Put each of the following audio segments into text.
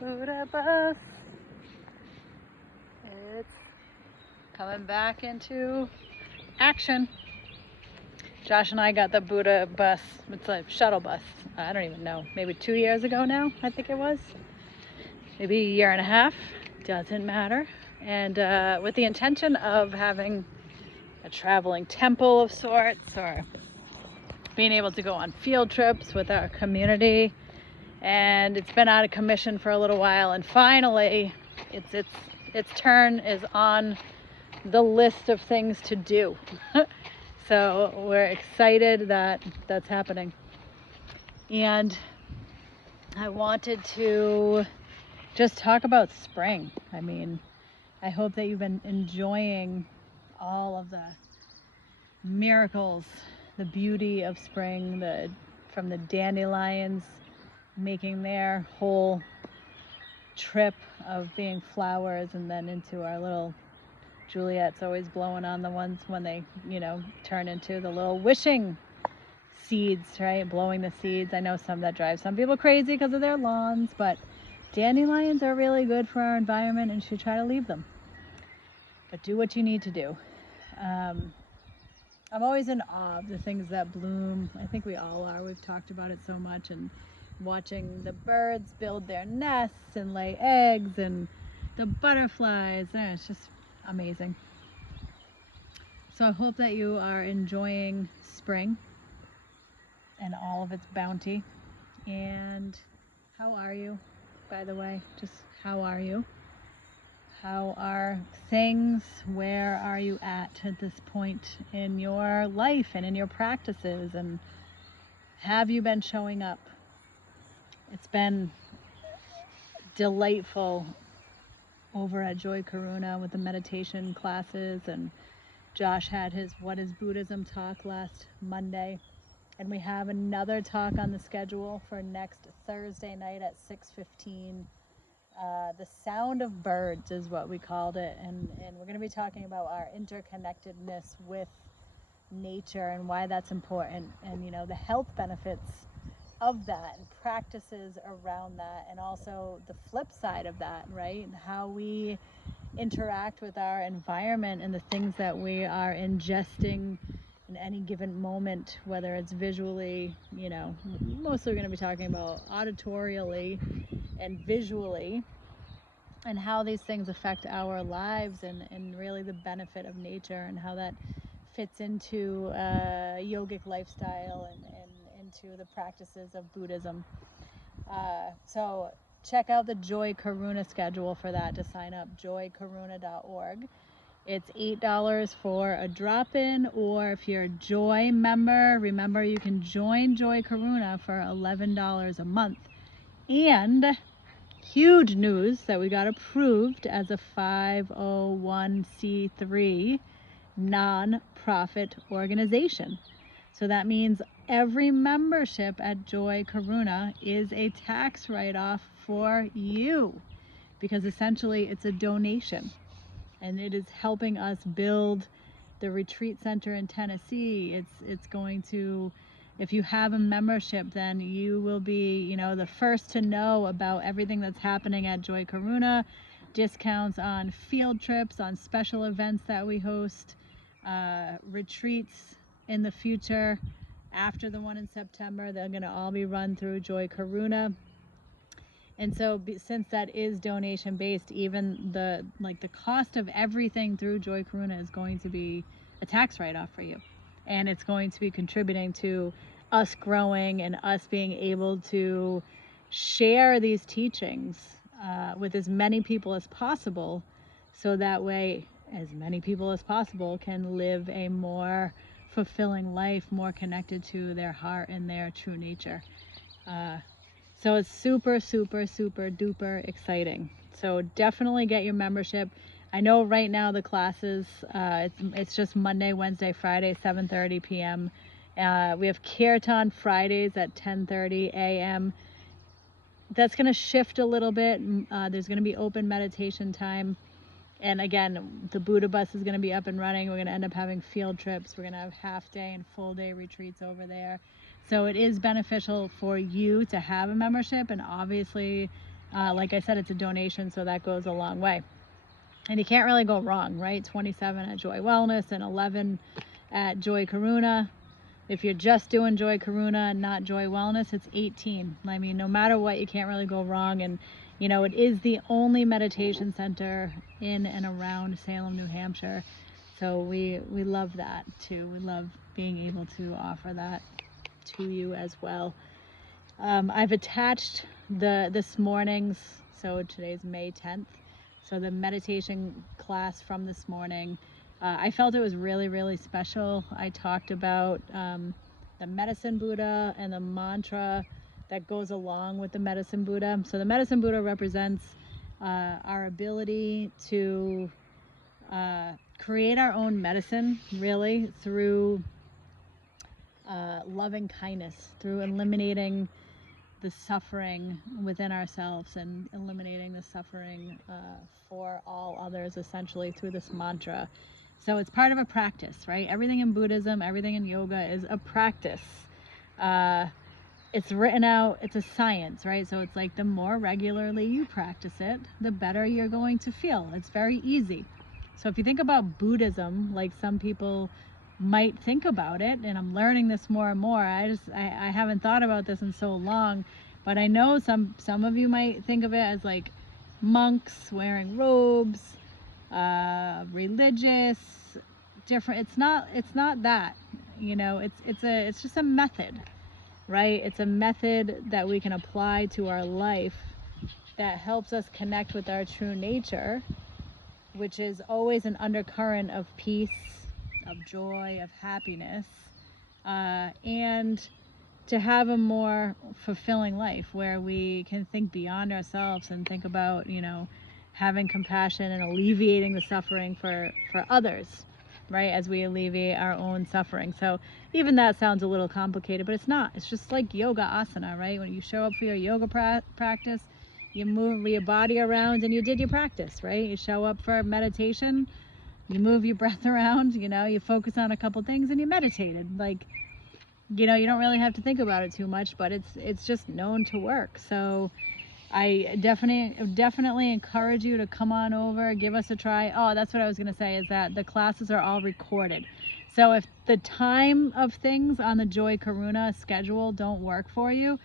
Buddha bus. It's coming back into action. Josh and I got the Buddha bus. It's a shuttle bus. I don't even know. Maybe 2 years ago now, I think it was. Maybe a year and a half. Doesn't matter. And with the intention of having a traveling temple of sorts, or being able to go on field trips with our community. And it's been out of commission for a little while, and finally its turn is on the list of things to do. So we're excited that that's happening. And I wanted to just talk about spring. I mean, I hope that you've been enjoying all of the miracles, the beauty of spring, from the dandelions making their whole trip of being flowers, and then into our little Juliet's always blowing on the ones when they, turn into the little wishing seeds, right? Blowing the seeds. I know that drives some people crazy because of their lawns, but dandelions are really good for our environment, and you should try to leave them. But do what you need to do. I'm always in awe of the things that bloom. I think we all are. We've talked about it so much, and watching the birds build their nests and lay eggs, and the butterflies. It's just amazing. So I hope that you are enjoying spring and all of its bounty. And how are you, by the way? Just how are you? How are things? Where are you at this point in your life and in your practices? And have you been showing up? It's been delightful over at Joy Karuna with the meditation classes, and Josh had his What is Buddhism talk last Monday, and we have another talk on the schedule for next Thursday night at 6:15. The Sound of Birds is what we called it, and we're going to be talking about our interconnectedness with nature and why that's important, and the health benefits of that and practices around that, and also the flip side of that, right? And how we interact with our environment and the things that we are ingesting in any given moment, whether it's visually, mostly we're going to be talking about auditorially and visually, and how these things affect our lives, and really the benefit of nature, and how that fits into a yogic lifestyle and into the practices of Buddhism. So check out the Joy Karuna schedule for that to sign up, joykaruna.org. It's $8 for a drop-in, or if you're a Joy member, remember you can join Joy Karuna for $11 a month. And huge news that we got approved as a 501c3 non-profit organization. So that means every membership at Joy Karuna is a tax write-off for you, because essentially it's a donation, and it is helping us build the retreat center in Tennessee. It's going to, if you have a membership, then you will be, the first to know about everything that's happening at Joy Karuna, discounts on field trips, on special events that we host, retreats in the future after the one in September. They're going to all be run through Joy Karuna. And so since that is donation based, even the cost of everything through Joy Karuna is going to be a tax write-off for you. And it's going to be contributing to us growing and us being able to share these teachings with as many people as possible, so that way as many people as possible can live a more fulfilling life, more connected to their heart and their true nature. So it's super, super, super duper exciting. So definitely get your membership. I know right now the classes, it's just Monday, Wednesday, Friday, 7:30 p.m. We have Kirtan Fridays at 10:30 a.m. That's going to shift a little bit. There's going to be open meditation time. And again, the Buddha bus is going to be up and running. We're going to end up having field trips. We're going to have half day and full day retreats over there. So it is beneficial for you to have a membership, and obviously Like I said, it's a donation, so that goes a long way. And you can't really go wrong, right? 27 at Joy Wellness and 11 at Joy Karuna. If you're just doing Joy Karuna and not Joy Wellness, it's 18. I mean, no matter what, you can't really go wrong. And, you know, it is the only meditation center in and around Salem, New Hampshire. So we love that too. We love being able to offer that to you as well. I've attached this morning's, so today's May 10th, so the meditation class from this morning. I felt it was really, really special. I talked about the Medicine Buddha and the mantra that goes along with the Medicine Buddha. So the Medicine Buddha represents our ability to create our own medicine, really, through loving kindness, through eliminating the suffering within ourselves and eliminating the suffering for all others, essentially, through this mantra. So it's part of a practice, right? Everything in Buddhism, everything in yoga is a practice. It's written out, it's a science, right? So it's like the more regularly you practice it, the better you're going to feel. It's very easy. So if you think about Buddhism, like some people might think about it, and I'm learning this more and more. I haven't thought about this in so long, but I know some of you might think of it as like monks wearing robes, religious, different. It's not that, you know. It's just a method, right? It's a method that we can apply to our life that helps us connect with our true nature, which is always an undercurrent of peace, of joy, of happiness, and to have a more fulfilling life where we can think beyond ourselves and think about, you know, having compassion and alleviating the suffering for others, right, as we alleviate our own suffering. So even that sounds a little complicated, but it's not. It's just like yoga asana, right? When you show up for your yoga practice, you move your body around and you did your practice, right? You show up for meditation, you move your breath around, you know, you focus on a couple things and you meditated. Like, you know, you don't really have to think about it too much, but it's just known to work. So I definitely encourage you to come on over, give us a try. Oh, that's what I was going to say, is that the classes are all recorded. So if the time of things on the Joy Karuna schedule don't work for you,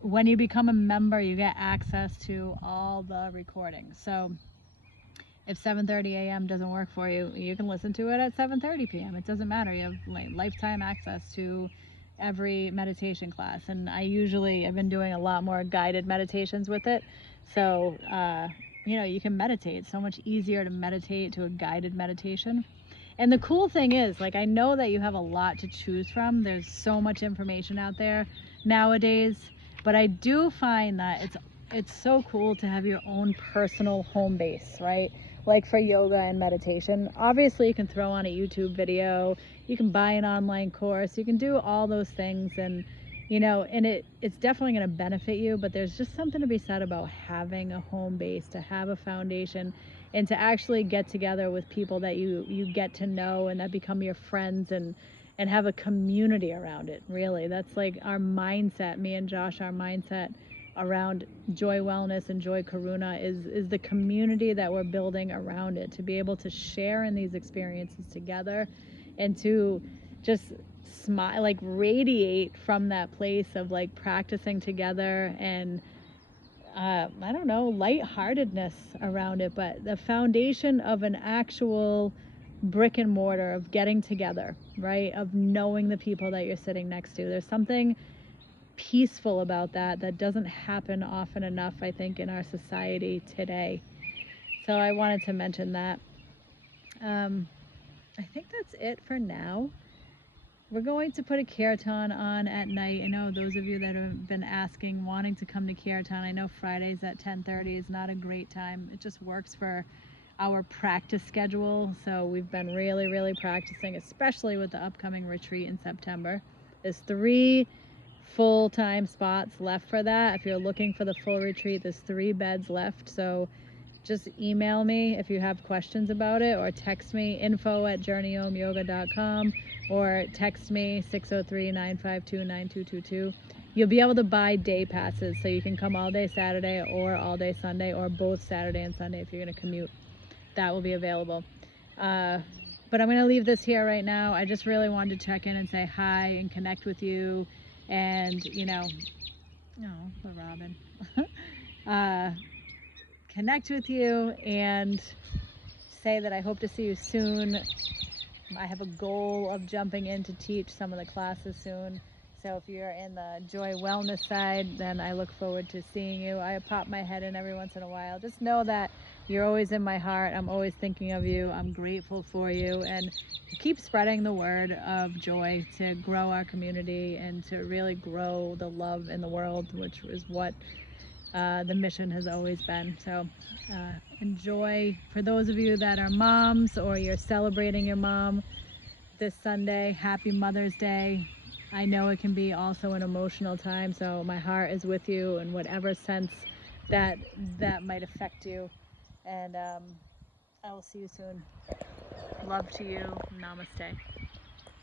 when you become a member, you get access to all the recordings. So if 7:30 a.m. doesn't work for you, you can listen to it at 7:30 p.m. It doesn't matter. You have like lifetime access to every meditation class. And I've been doing a lot more guided meditations with it. So, you know, you can meditate. It's so much easier to meditate to a guided meditation. And the cool thing is, like, I know that you have a lot to choose from. There's so much information out there nowadays, but I do find that it's so cool to have your own personal home base, right? Like for yoga and meditation. Obviously, you can throw on a YouTube video, you can buy an online course, you can do all those things, and you know, and it's definitely going to benefit you, but there's just something to be said about having a home base, to have a foundation, and to actually get together with people that you get to know and that become your friends, and have a community around it. Really, that's like our mindset, me and Josh, our mindset around Joy Wellness and Joy Karuna is the community that we're building around it, to be able to share in these experiences together and to just smile, like radiate from that place of like practicing together, and I don't know, lightheartedness around it, but the foundation of an actual brick and mortar of getting together, right? Of knowing the people that you're sitting next to. There's something peaceful about that doesn't happen often enough, I think, in our society today. So I wanted to mention that. I think that's it for now. We're going to put a kirtan on at night. I know those of you that have been asking, wanting to come to kirtan, I know Fridays at 10:30 is not a great time. It just works for our practice schedule. So we've been really, really practicing, especially with the upcoming retreat in September. There's 3 full-time spots left for that. If you're looking for the full retreat, there's 3 beds left. So just email me if you have questions about it, or text me info@journeyomyoga.com, or text me 603-952-9222. You'll be able to buy day passes, so you can come all day Saturday or all day Sunday, or both Saturday and Sunday if you're going to commute. That will be available. But I'm going to leave this here right now. I just really wanted to check in and say hi and connect with you, and the robin. Connect with you and say that I hope to see you soon. I have a goal of jumping in to teach some of the classes soon. So if you're in the Joy Wellness side, then I look forward to seeing you. I pop my head in every once in a while. Just know that you're always in my heart. I'm always thinking of you. I'm grateful for you. And keep spreading the word of joy to grow our community and to really grow the love in the world, which is what the mission has always been. So enjoy. For those of you that are moms or you're celebrating your mom this Sunday, happy Mother's Day. I know it can be also an emotional time, so my heart is with you in whatever sense that might affect you. And I will see you soon. Love to you. Namaste.